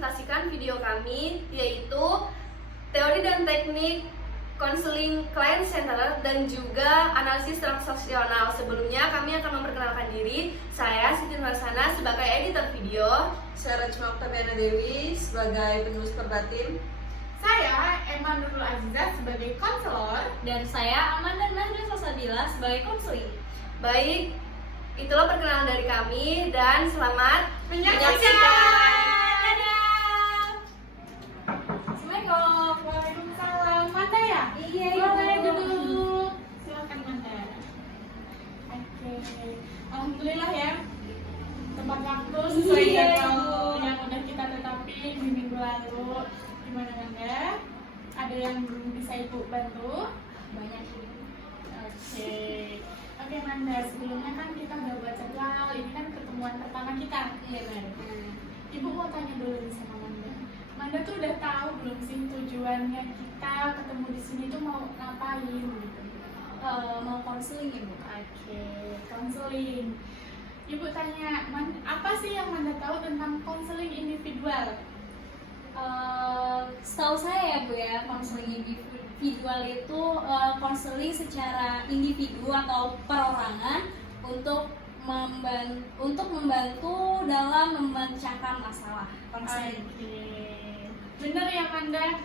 mempresentasikan video kami, yaitu teori dan teknik konseling client center dan juga analisis transaksional. Sebelumnya kami akan memperkenalkan diri. Saya Siti Nursana sebagai editor video. Saya Rachma Octaviana Dewi sebagai penulis perbatin. Saya Emma Nurul Azizah sebagai konselor. Dan saya Amanda Nahri Salsabila sebagai konseling. Baik, itulah perkenalan dari kami dan selamat Menyaksikan. Dadah! Assalamualaikum. Waalaikumsalam. Manda ya? Iya, Boleh Ibu. duduk. Silakan Manda. Oke. Alhamdulillah ya. Tepat waktu sesuai Iya, jadwal Ibu. yang udah kita tetapin di minggu lalu. Gimana Manda? Ada yang belum bisa Ibu bantu? Banyak Ibu. Oke Manda, sebelumnya kan kita udah buat jadwal. Ini kan pertemuan pertama kita. Iya benar. Ibu mau tanya dulu nih sama Manda. Manda tuh udah tahu belum sih tujuannya kita ketemu di sini tuh mau ngapain gitu? Mau konseling Ibu. Oke, konseling. Ibu tanya, apa sih yang Manda tahu tentang konseling individual? Setahu saya ya Bu ya, konseling individual itu konseling secara individu atau perorangan untuk membantu dalam memecahkan masalah konseling. Oke, bener ya Manda.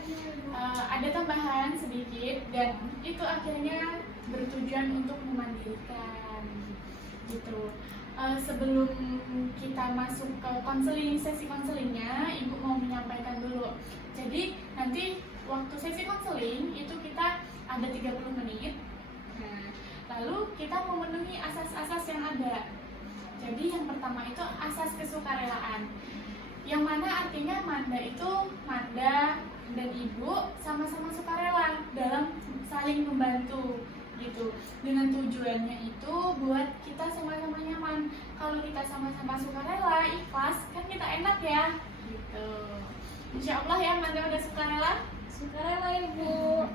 Ada tambahan sedikit dan itu akhirnya bertujuan untuk memandirikan gitu. Sebelum kita masuk ke sesi konselingnya, Ibu mau menyampaikan dulu. Jadi nanti waktu sesi konseling itu kita ada 30 menit. Nah, lalu kita memenuhi asas-asas yang ada. Jadi yang pertama itu asas kesukarelaan. Yang mana artinya Manda dan Ibu sama-sama sukarela dalam saling membantu gitu. Dengan tujuannya itu buat kita sama-sama nyaman. Kalau kita sama-sama sukarela, ikhlas, kan kita enak ya gitu. Insya Allah ya Manda udah sukarela? Sukarela Ibu.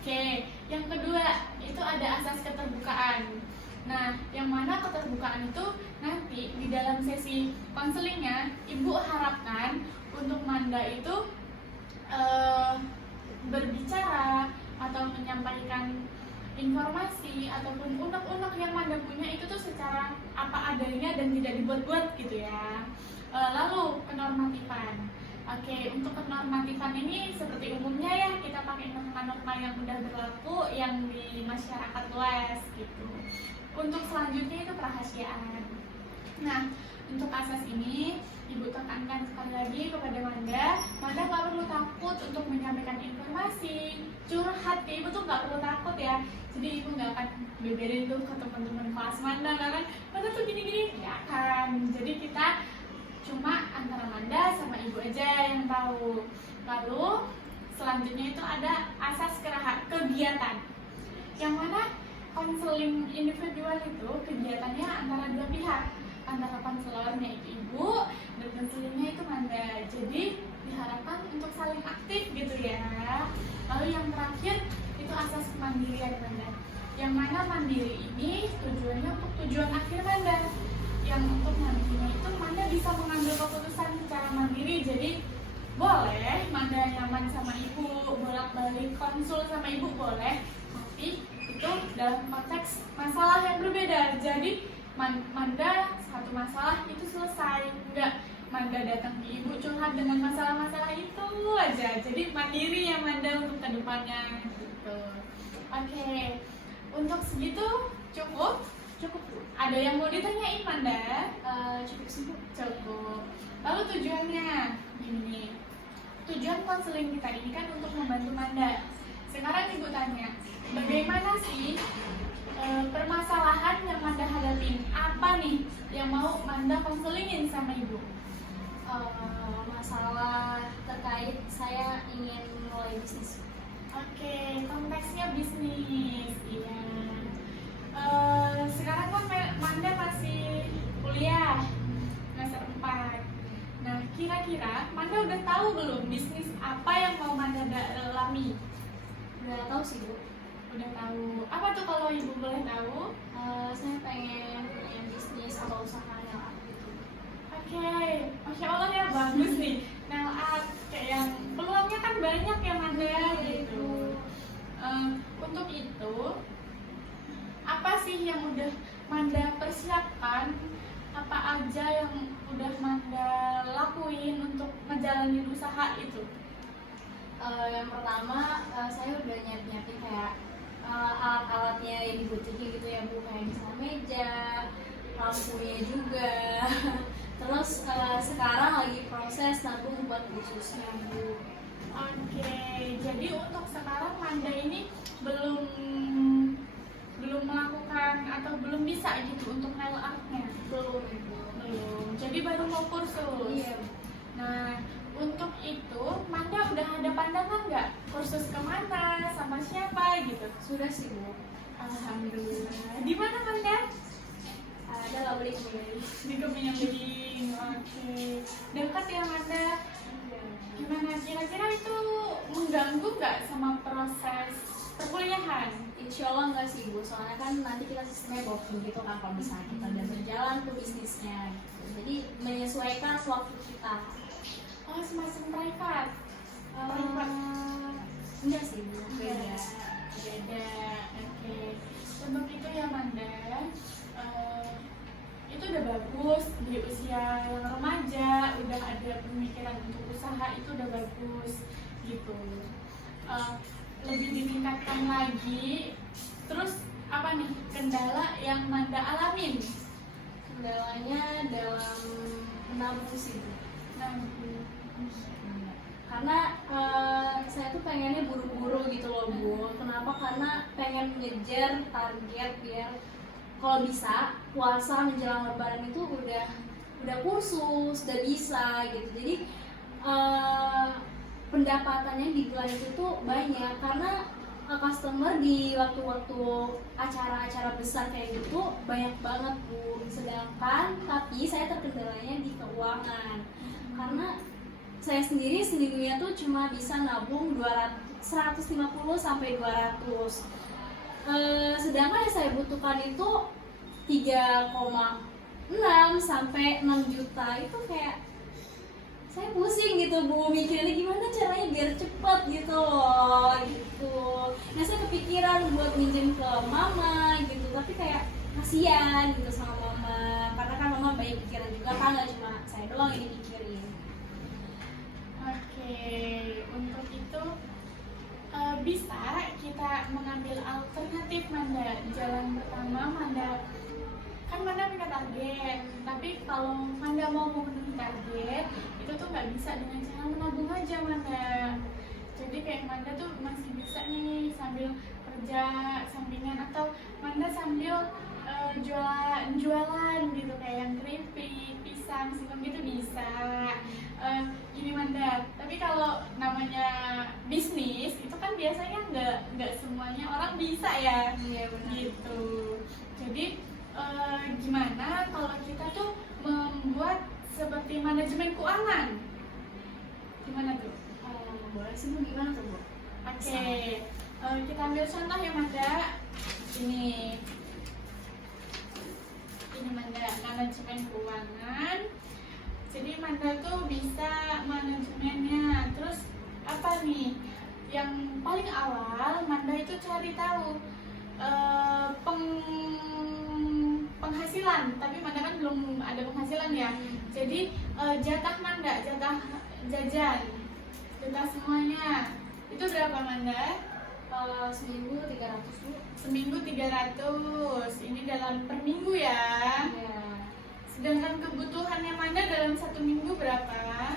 Oke, yang kedua itu ada asas keterbukaan. Nah, yang mana keterbukaan itu nanti di dalam sesi konselingnya Ibu harapkan untuk Manda itu berbicara atau menyampaikan informasi ataupun unek-unek yang Manda punya itu tuh secara apa adanya dan tidak dibuat-buat gitu ya. Lalu kenormatifan. Oke, untuk kenormatifan ini seperti umumnya ya kita pakai norma-norma yang udah berlaku yang di masyarakat luas gitu. Untuk selanjutnya itu kerahasiaan. Nah, untuk asas ini Ibu tekankan sekali lagi kepada Manda nggak perlu takut untuk menyampaikan informasi, curhat ke Ibu tuh nggak perlu takut ya. Jadi Ibu nggak akan beberin tuh ke teman-teman kelas Manda kan, Manda tuh gini-gini, ya kan. Jadi kita cuma antara Manda sama Ibu aja yang tahu. Lalu selanjutnya itu ada asas kegiatan, yang mana konseling individual itu kegiatannya antara dua pihak, antara konselornya itu Ibu dan konselingnya itu Manda. Jadi diharapkan untuk saling aktif gitu ya. Lalu yang terakhir itu asas kemandirian Manda, yang mana mandiri ini tujuannya untuk tujuan akhir Manda. Yang untuk mandirinya itu Manda bisa mengambil keputusan secara mandiri. Jadi boleh Manda nyaman sama Ibu, bolak-balik konsul sama Ibu boleh, tapi itu dalam konteks masalah yang berbeda. Jadi Manda satu masalah itu selesai, enggak Manda datang ke Ibu curhat dengan masalah-masalah itu aja. Jadi mandiri ya Manda untuk kedepannya gitu. Oke, untuk segitu cukup? Cukup Bu. Ada yang mau ditanyain Manda? Cukup sih Bu. Cukup. Lalu tujuannya gini, tujuan konseling kita ini kan untuk membantu Manda. Sekarang Ibu tanya, bagaimana sih permasalahan yang Manda hadapin? Apa nih yang mau Manda konselingin sama Ibu? Masalah terkait saya ingin mulai bisnis. Oke, konteksnya bisnis. Iya. Sekarang kan Manda masih kuliah semester 4. Nah, kira-kira Manda udah tahu belum bisnis apa yang mau Manda dalami? Udah tahu sih Bu. Udah tahu. Apa tuh kalau Ibu boleh tahu? Saya pengen punya bisnis atau usaha yang gitu. Oke, Masya Allah ya, bagus nih. Nail aja yang udah Manda lakuin untuk ngejalanin usaha itu? Yang pertama saya udah nyiapin kayak alat-alatnya yang dibutuhin gitu ya Bu, kayak misalnya meja, lampunya juga. Terus sekarang lagi proses nabung buat khususnya Bu. Oke, jadi untuk sekarang Manda ini belum melakukan atau belum bisa gitu untuk nail artnya? Belum Ibu. Belum, jadi baru mau kursus? Iya. Nah, untuk itu Manda udah ada pandangan nggak kursus kemana, sama siapa gitu? Sudah sih Bu. Alhamdulillah. Di mana Manda? Ada lah beli. Di Keminang Bening. Oke. Dekat ya Manda? Gimana kira-kira itu mengganggu nggak sama proses perkuliahan? Insya Allah enggak sih Bu, soalnya kan nanti kita sistemnya booking gitu kan kalau misalnya kita udah berjalan ke bisnisnya gitu. Jadi menyesuaikan waktu kita. Oh, semacam private? Enggak sih Bu, beda. Beda. Oke. Untuk itu ya Manda, itu udah bagus di usia yang remaja, udah ada pemikiran untuk usaha, itu udah bagus gitu. Lebih ditingkatkan lagi. Terus apa nih kendala yang Manda alamin? Kendalanya dalam menabung sih Bu. Karena saya tuh pengennya buru-buru gitu loh Bu. Kenapa? Karena pengen ngejar target biar kalau bisa puasa menjelang lebaran itu udah kursus, udah bisa gitu. Jadi pendapatannya di bulan itu tuh banyak karena customer di waktu-waktu acara-acara besar kayak gitu banyak banget Bu. Sedangkan tapi saya terkendalanya di keuangan karena saya sendiri seminggunya tuh cuma bisa nabung 150 sampai 200. Sedangkan yang saya butuhkan itu 3,6 sampai 6 juta. Itu kayak saya pusing gitu Bu, mikirnya gimana caranya biar cepat gitu loh gitu. Nah saya kepikiran buat minjem ke mama gitu, tapi kayak kasihan gitu sama mama karena kan mama banyak pikiran juga kan, gak cuma saya doang yang dipikirin. Oke, untuk itu bisa kita mengambil alternatif Manda. Jalan pertama Manda, kan Manda punya target, tapi kalau Manda mau memenuhi target itu tuh nggak bisa dengan cara menabung aja Manda. Jadi kayak Manda tuh masih bisa nih sambil kerja sampingan, atau Manda sambil jualan gitu kayak yang keripik, pisang, singkong gitu bisa. Gini Manda, tapi kalau namanya bisnis itu kan biasanya nggak semuanya orang bisa ya. Iya benar. Gitu. Jadi gimana kalau kita tuh membuat seperti manajemen keuangan? Gimana tuh? Boleh sih Bu, gimana tuh Bu? Oke, kita ambil contoh ya Manda. Ini Manda, manajemen keuangan. Jadi Manda tuh bisa manajemennya. Terus apa nih? Yang paling awal Manda itu cari tahu penghasilan, tapi Manda kan belum ada penghasilan ya. Jadi jatah Manda, jatah jajan, jatah semuanya itu berapa Manda? Seminggu 300 Bu. Seminggu 300. Ini dalam per minggu ya. Iya. Sedangkan kebutuhannya Manda dalam satu minggu berapa?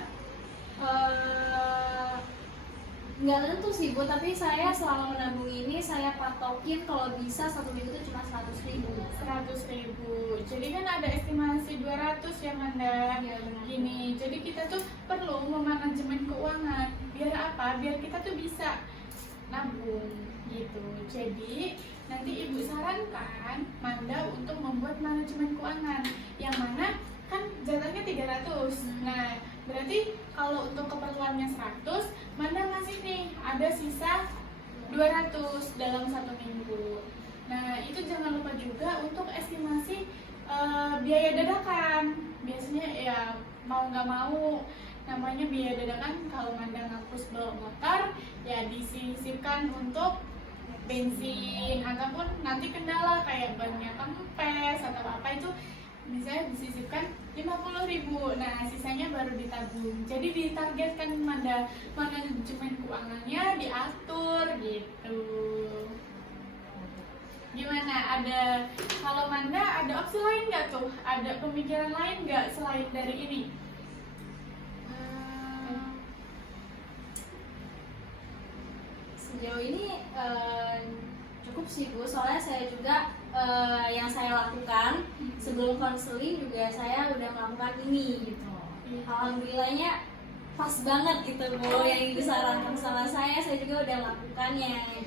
Nggak tentu sih Bu, tapi saya selama menabung ini saya patokin kalau bisa satu minggu itu cuma 100.000. 100.000. Jadi kan ada estimasi 200 ya Manda. Iya benar. Gini, jadi kita tuh perlu memanajemen keuangan. Biar apa? Biar kita tuh bisa nabung gitu. Jadi nanti Ibu sarankan Manda untuk membuat manajemen keuangan yang mana kan jatahnya 300. Nah, berarti kalau untuk keperluannya 100, Manda masih nih ada sisa 200 dalam satu minggu. Nah, itu jangan lupa juga untuk estimasi biaya dadakan. Biasanya ya mau nggak mau namanya biaya dadakan, kalau Manda ngapus bawa motor ya disisipkan untuk bensin, ataupun nanti kendala kayak bannya kempes atau apa itu bisa disisipkan 50.000. Nah, sisanya baru ditabung. Jadi ditargetkan manajemen keuangannya diatur gitu. Gimana? Kalau Manda ada opsi lain nggak tuh? Ada pemikiran lain nggak selain dari ini? Sejauh ini cukup sih Bu, soalnya saya juga yang saya lakukan sebelum konseling juga saya udah melakukan ini gitu. Alhamdulillahnya pas banget gitu Bu, yang disarankan sama saya juga udah melakukannya.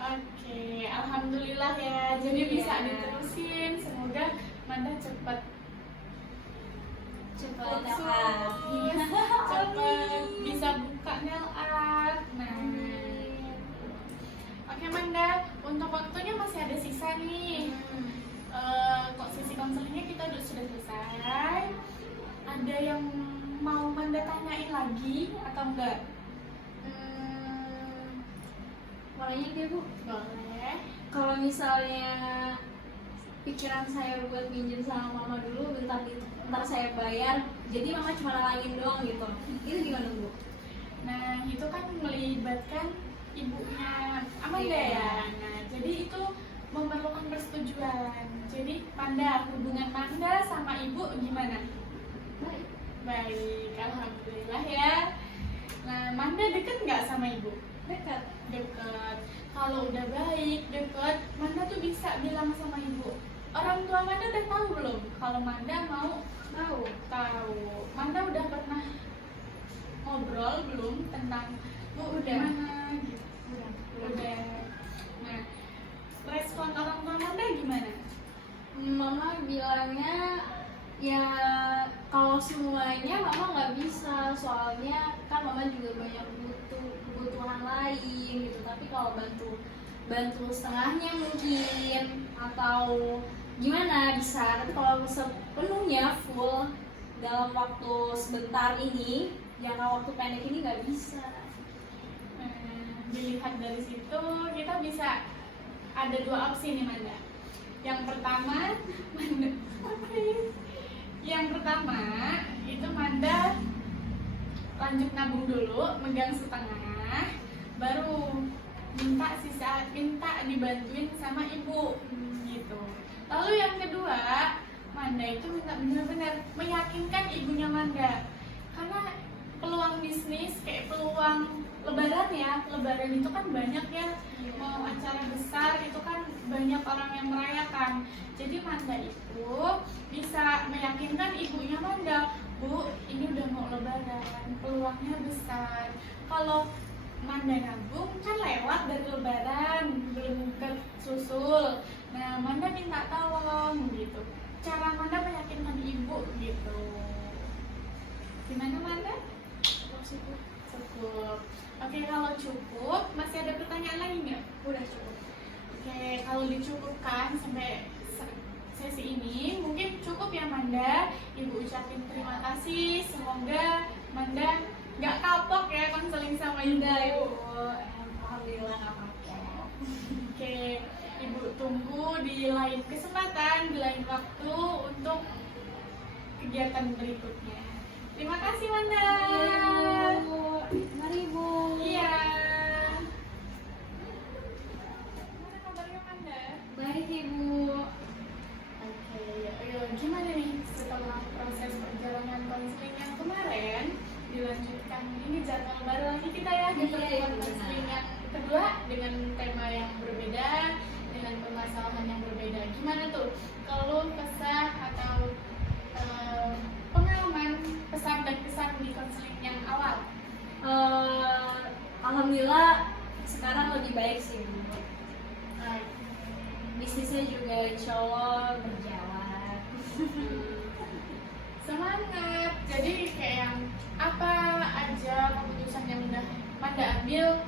Oke, alhamdulillah ya. Jadi Iya. bisa diterusin. Semoga Manda cepat Cepat sukses, cepat bisa buka nail art. Nah, oke Manda, untuk waktunya masih ada sisa nih. Kok sesi konselingnya kita sudah selesai. Ada yang mau Manda tanyain lagi atau enggak? Mulainya dia Bu. Boleh. Kalau misalnya pikiran saya buat minjem sama mama dulu, bentar saya bayar, jadi mama cuma nalangin doang gitu. Itu gimana Bu? Nah, itu kan melibatkan ibunya Amanda ya. Nah, jadi itu memerlukan persetujuan. Jadi Manda, hubungan Manda sama ibu gimana? Baik. Baik, alhamdulillah ya. Nah, Manda deket nggak sama ibu? Dekat. Deket. Kalau udah baik, deket, Manda tuh bisa bilang sama ibu. Orang tua Manda udah tahu belum? Kalau Manda mau Tahu. tahu. Manda udah pernah ngobrol belum tentang Bu Udah. gimana gitu? Udah. Nah, respon orang tua Manda gimana? Mama bilangnya ya kalau semuanya mama nggak bisa, soalnya kan mama juga banyak kebutuhan lain gitu. Tapi kalau bantu setengahnya mungkin atau gimana bisa, tapi kalau sepenuhnya full dalam waktu sebentar ini, jangka waktu pendek ini nggak bisa. Dilihat dari situ kita bisa ada dua opsi nih Manda. Yang pertama itu Manda lanjut nabung dulu, megang setengah, baru minta dibantuin sama ibu gitu. Lalu yang kedua, Manda itu minta benar-benar meyakinkan ibunya Manda, karena peluang bisnis kayak peluang lebaran ya, lebaran itu kan banyak ya, mau acara besar itu kan banyak orang yang merayakan. Jadi Manda itu bisa meyakinkan ibunya Manda, Bu, ini udah mau lebaran, peluangnya besar. Kalau Manda nabung kan lewat dari lebaran, belum susul. Nah, Manda minta tolong gitu. Cara Manda meyakinkan ibu gitu. Gimana Manda? Cukup. Oke, kalau cukup, masih ada pertanyaan lain nggak? Udah cukup. Oke, kalau dicukupkan sampai sesi ini, mungkin cukup ya Manda. Ibu ucapin terima kasih. Semoga Manda nggak kapok ya konseling sama ibu. Alhamdulillah nggak apa-apa. Oke, ibu tunggu di lain kesempatan, di lain waktu untuk kegiatan berikutnya. Terima kasih Manda. Mari Bu. Iya. Gimana kabarnya Manda? Baik Ibu. Oke, gimana nih setelah proses perjalanan konseling yang kemarin dilanjutkan, ini jadwal baru lagi kita ya di Iya, pertemuan iya, konseling yang kedua dengan tema yang berbeda, dengan permasalahan yang berbeda. Gimana tuh kalau kesah atau pengalaman, pesan dan kesan di konseling yang awal? Alhamdulillah sekarang lebih baik sih Bu. Bisnisnya juga insya Allah berjalan. Semangat. Jadi kayak yang apa aja keputusan yang udah Manda ambil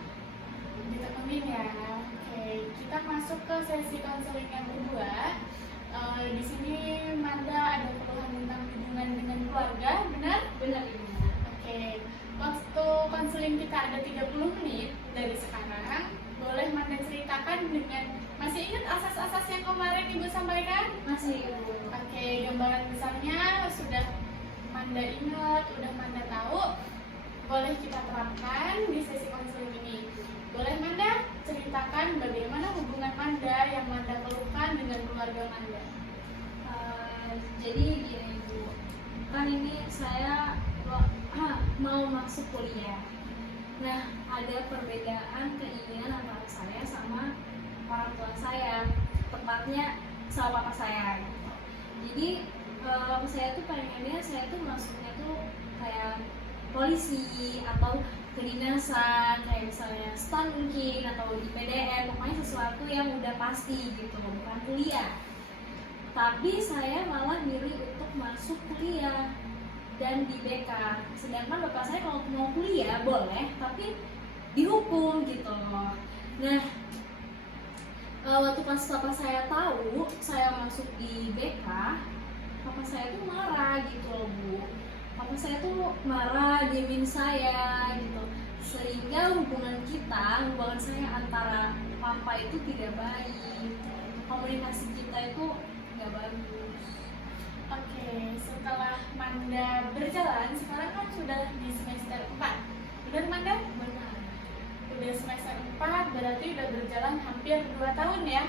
ditekenin ya. Oke, kita masuk ke sesi konseling yang kedua. Di sini Manda ada keluhan tentang hubungan dengan keluarga, benar? Benar Ibu. Oke, waktu konseling kita ada 30 menit dari sekarang. boleh Manda ceritakan dengan, masih ingat asas-asas yang kemarin Ibu sampaikan? Masih Ibu. Oke, gambaran besarnya sudah Manda ingat, udah Manda tahu, boleh kita terapkan di sesi konseling ini. Boleh Manda ceritakan bagaimana hubungan Manda yang Manda keluhkan dengan keluarga Manda? Jadi gini Bu, kan ini saya mau masuk kuliah. Nah, ada perbedaan keinginan antara saya sama orang tua saya, tepatnya sama papa saya gitu. Jadi papa saya tuh pengennya saya tuh masuknya tuh kayak polisi atau kedinasan, kayak misalnya stan mungkin, atau di PDN, pokoknya sesuatu yang udah pasti gitu, bukan kuliah. Tapi saya malah milih untuk masuk kuliah dan di BK. Sedangkan bapak saya kalau mau kuliah boleh, tapi dihukum gitu. Nah, waktu pas papa saya tahu saya masuk di BK, papa saya tuh marah gitu loh Bu. Papa saya tuh marah, diemin saya gitu. Sehingga hubungan saya antara papa itu tidak baik. Komunikasi kita itu nggak bagus. Oke, setelah Manda berjalan, sekarang kan sudah di semester 4. Benar Manda? Benar. Udah semester 4, berarti udah berjalan hampir 2 tahun ya.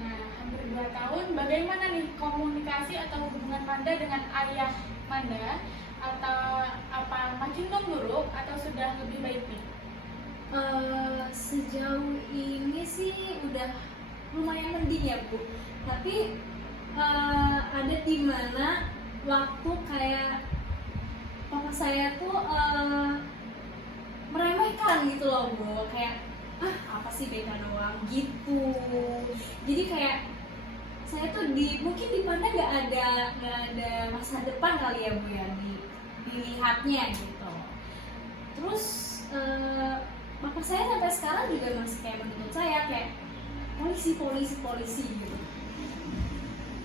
Nah, hampir 2 tahun, bagaimana nih komunikasi atau hubungan Manda dengan ayah Manda? Atau apa makin memburuk atau sudah lebih baik nih? Sejauh ini sih udah lumayan mending ya Bu. Tapi ada di mana waktu kayak papa saya tuh meremehkan gitu loh Bu, kayak apa sih BK doang gitu. Jadi kayak saya tuh mungkin dipandang nggak ada masa depan kali ya Bu ya, dilihatnya gitu. Terus bapak saya sampai sekarang juga masih kayak menuntut saya kayak polisi gitu.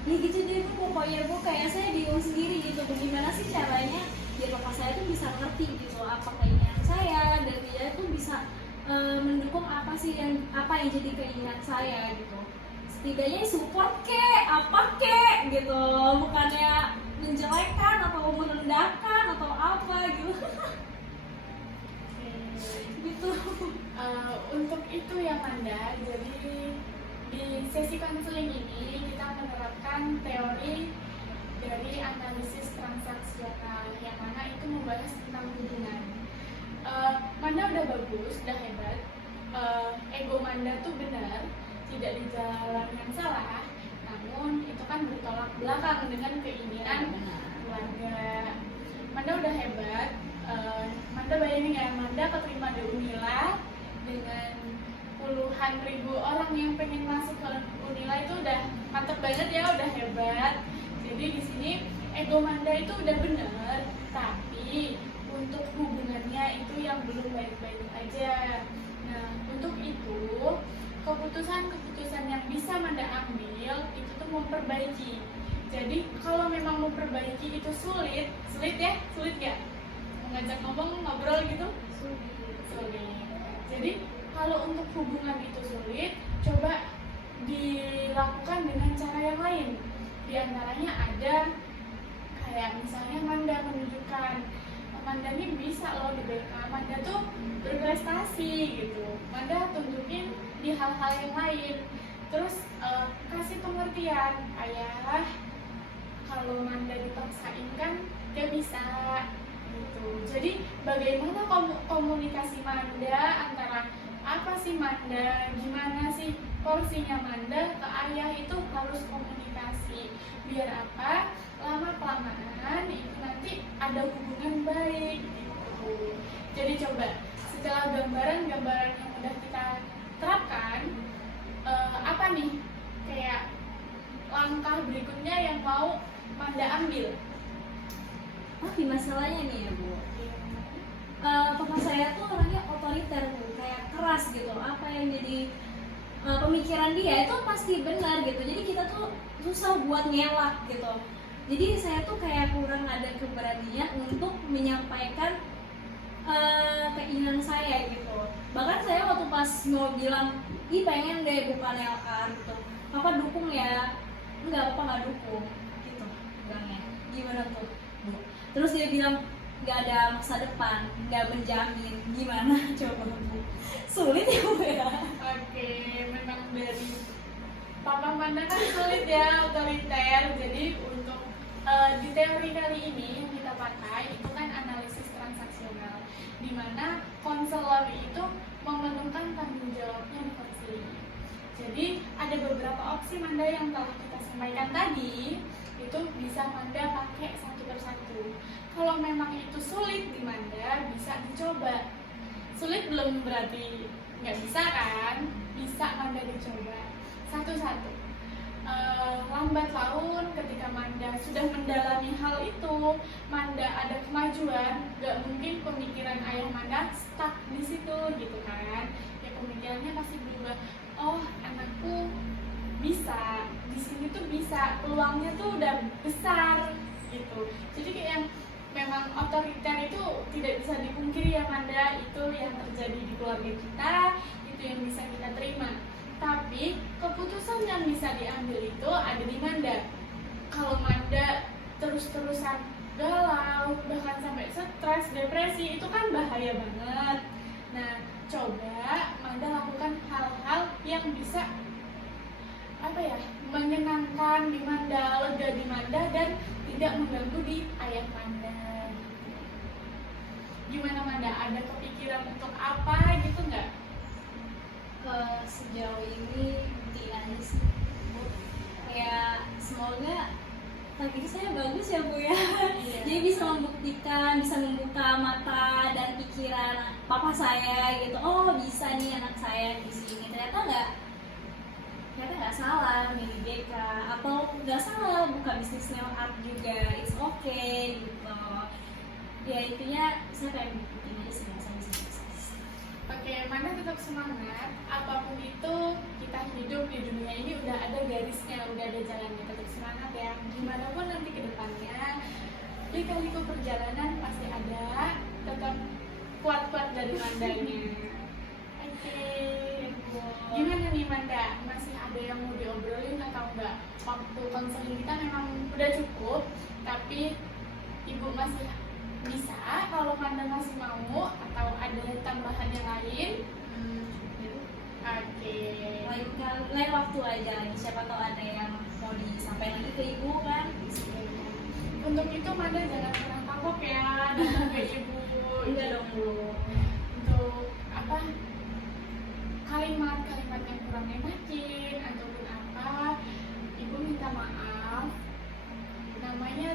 Ya gitu deh Bu, pokoknya Bu kayak saya bingung sendiri gitu, bagaimana sih caranya biar bapak saya tuh bisa ngerti gitu apa keinginan saya, dan dia tuh bisa mendukung apa yang jadi keinginan saya gitu. Setidaknya support apa gitu, bukannya menjelekkan atau merendahkan atau apa gitu. Gitu. Untuk itu ya Manda, jadi di sesi konseling ini kita menerapkan teori dari analisis transaksional yang mana itu membahas tentang hubungan. Manda udah bagus, udah hebat. Ego Manda tuh benar, tidak di jalan yang salah, namun itu kan bertolak belakang dengan keinginan keluarga. Manda udah hebat. Manda bayangin ya, Manda keterima di Unila dengan puluhan ribu orang yang pengen masuk ke Unila, itu udah mantep banget ya, udah hebat. Jadi di sini ego Manda itu udah bener, tapi untuk hubungannya itu yang belum baik-baik aja. Nah, untuk itu keputusan yang bisa Manda ambil itu tuh memperbaiki. Jadi kalau memang memperbaiki itu sulit ya? Ngajak ngobrol gitu? Sulit. Jadi kalau untuk hubungan itu sulit, coba dilakukan dengan cara yang lain. Di antaranya ada kayak misalnya Manda menunjukkan Manda ini bisa loh di BK, Manda tuh berprestasi gitu. Manda tunjukin di hal-hal yang lain. Terus kasih pengertian, ayah kalau Manda dipaksain kan gak bisa gitu. Jadi bagaimana komunikasi Manda antara apa sih Manda, gimana sih porsinya Manda ke ayah, itu harus komunikasi. Biar apa? Lama-kelamaan itu nanti ada hubungan baik gitu. Jadi coba setelah gambaran yang udah kita terapkan, apa nih kayak langkah berikutnya yang mau Manda ambil? Tapi masalahnya nih ya Bu, papa saya tuh orangnya otoriter Bu, kayak keras gitu. Apa yang jadi pemikiran dia itu pasti benar gitu. Jadi kita tuh susah buat ngelak gitu. Jadi saya tuh kayak kurang ada keberanian untuk menyampaikan keinginan saya gitu. Bahkan saya waktu pas mau bilang ih pengen deh bukan LK gitu, Papa dukung ya? Enggak, Papa nggak dukung gitu bilangnya. Gimana tuh Bu? Terus dia bilang nggak ada masa depan, nggak menjamin. Gimana coba Bu? Sulit ya Bu ya? Oke, memang dari Papa Manda kan sulit ya, otoriter. Jadi untuk di teori kali ini yang kita pakai itu kan analisis transaksional, di mana konselor itu memenuhkan tanggung jawabnya di konseling. Jadi ada beberapa opsi Manda yang telah kita sampaikan tadi, itu bisa Manda pakai satu persatu. Kalau memang itu sulit di Manda, bisa dicoba. Sulit belum berarti nggak bisa kan? Bisa Manda dicoba satu-satu. Lambat laun ketika Manda sudah mendalami hal itu, Manda ada kemajuan, nggak mungkin pemikiran ayah Manda stuck di situ gitu kan? Ya pemikirannya pasti berubah. Oh, anakku bisa di sini tuh, bisa peluangnya tuh udah besar gitu. Jadi kayak yang memang otoriter itu tidak bisa dipungkiri ya Manda, itu yang terjadi di keluarga kita, itu yang bisa kita terima. Tapi keputusan yang bisa diambil itu ada di Manda. Kalau Manda terus-terusan galau, bahkan sampai stres, depresi, itu kan bahaya banget. Nah, coba Manda lakukan hal-hal yang bisa menyenangkan di Manda, lega di Manda, dan tidak mengganggu di ayah Manda. Gimana Manda? Ada kepikiran untuk apa gitu nggak? Sejauh ini buktiin aja sih Bu. Ya semoga takdir saya bagus ya Bu ya. Iya. Jadi bisa membuktikan, bisa membuka mata dan pikiran papa saya gitu. Oh bisa nih anak saya di sini. Ternyata nggak salah milih GK, atau nggak salah buka bisnis nail art juga. It's okay gitu. Ya intinya saya pengen buktiin aja sih masa bisnis. Oke, Manda tetap semangat. Apapun itu, kita hidup di dunia ini udah ada garisnya, udah ada jalannya. Tetap semangat ya. Gimana pun nanti ke depannya, lika-liku perjalanan pasti ada. Tetap kuat-kuat dari Mandanya. Oke. Gimana nih Manda? Masih ada yang mau diobrolin atau enggak? Waktu konseling kita memang udah cukup, tapi Ibu masih bisa kalau Manda masih mau, atau ada tambahan yang lain. Oke. Lain waktu aja lagi, siapa tahu ada yang mau disampaikan lagi ke Ibu kan. Untuk itu Manda jangan pernah kapok ya datang ke Ibu. Enggak dong Bu. Untuk kalimat-kalimat yang kurang enakin ataupun apa, Ibu minta maaf. Namanya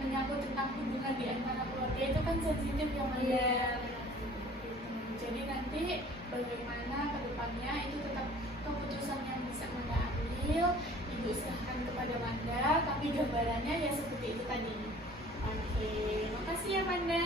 menyangkut tentang hubungan di antara keluarga itu kan sensitif ya Manda. Jadi nanti bagaimana ke depannya itu tetap keputusan yang bisa Manda ambil, Ibu serahkan kepada Manda, tapi gambarannya ya seperti itu tadi. Oke, makasih ya Manda.